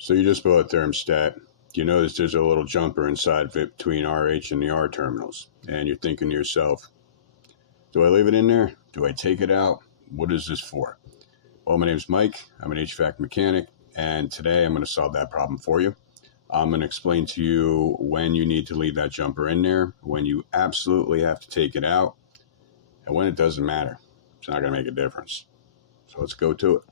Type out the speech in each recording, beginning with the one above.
So you just bought a thermostat. You notice there's a little jumper inside of it between RH and the R terminals. And you're thinking to yourself, do I leave it in there? Do I take it out? What is this for? Well, my name's Mike. I'm an HVAC mechanic. And today I'm going to solve that problem for you. I'm going to explain to you when you need to leave that jumper in there, when you absolutely have to take it out, and when it doesn't matter. It's not going to make a difference. So let's go to it.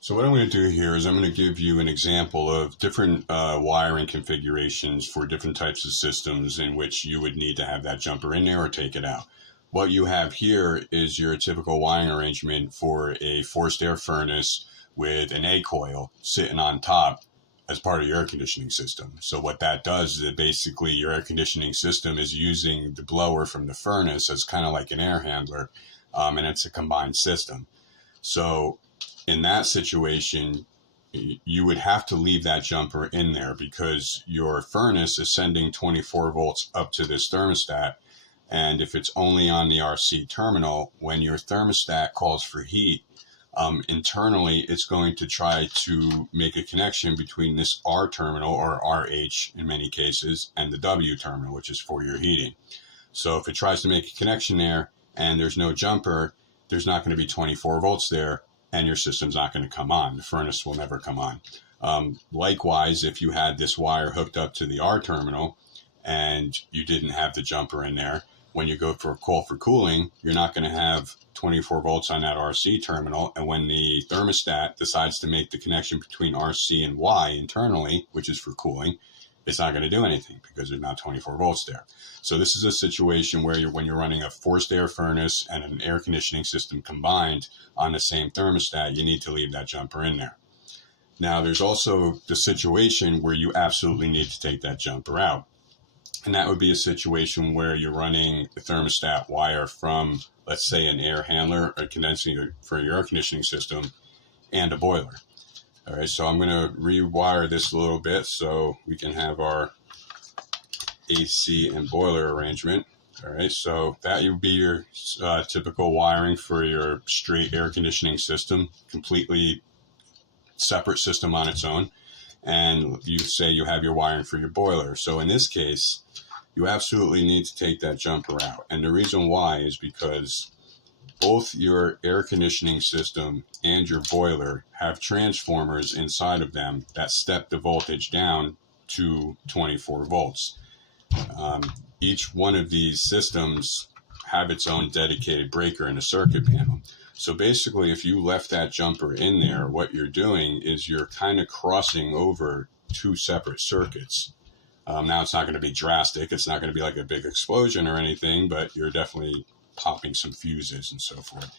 So what I'm going to do here is I'm going to give you an example of different wiring configurations for different types of systems in which you would need to have that jumper in there or take it out. What you have here is your typical wiring arrangement for a forced air furnace with an A coil sitting on top as part of your air conditioning system. So what that does is that basically your air conditioning system is using the blower from the furnace as kind of like an air handler, and it's a combined system. So in that situation, you would have to leave that jumper in there because your furnace is sending 24 volts up to this thermostat. And if it's only on the RC terminal, when your thermostat calls for heat, internally, it's going to try to make a connection between this R terminal, or RH in many cases, and the W terminal, which is for your heating. So if it tries to make a connection there and there's no jumper, there's not going to be 24 volts there, and your system's not going to come on. The furnace will never come on. Likewise, if you had this wire hooked up to the R terminal and you didn't have the jumper in there, when you go for a call for cooling, you're not going to have 24 volts on that RC terminal. And when the thermostat decides to make the connection between RC and Y internally, which is for cooling, it's not going to do anything because there's not 24 volts there. So this is a situation where when you're running a forced air furnace and an air conditioning system combined on the same thermostat, you need to leave that jumper in there. Now, there's also the situation where you absolutely need to take that jumper out. And that would be a situation where you're running the thermostat wire from, let's say, an air handler or condensing for your air conditioning system and a boiler. All right, so I'm going to rewire this a little bit so we can have our AC and boiler arrangement. All right, so that would be your typical wiring for your straight air conditioning system, completely separate system on its own. And you say you have your wiring for your boiler. So in this case, you absolutely need to take that jumper out. And the reason why is because both your air conditioning system and your boiler have transformers inside of them that step the voltage down to 24 volts. Each one of these systems have its own dedicated breaker in a circuit panel. So basically, if you left that jumper in there, what you're doing is you're kind of crossing over two separate circuits. Now, it's not going to be drastic. It's not going to be like a big explosion or anything, but you're definitely popping some fuses and so forth.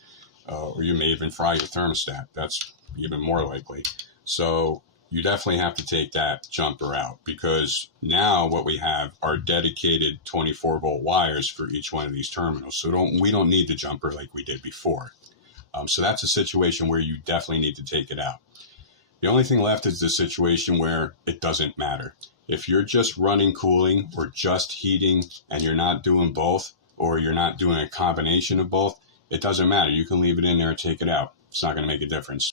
Or you may even fry your thermostat. That's even more likely. So you definitely have to take that jumper out because now what we have are dedicated 24 volt wires for each one of these terminals. So we don't need the jumper like we did before. So that's a situation where you definitely need to take it out. The only thing left is the situation where it doesn't matter. If you're just running cooling or just heating and you're not doing both, or you're not doing a combination of both, it doesn't matter. You can leave it in there and take it out. It's not going to make a difference.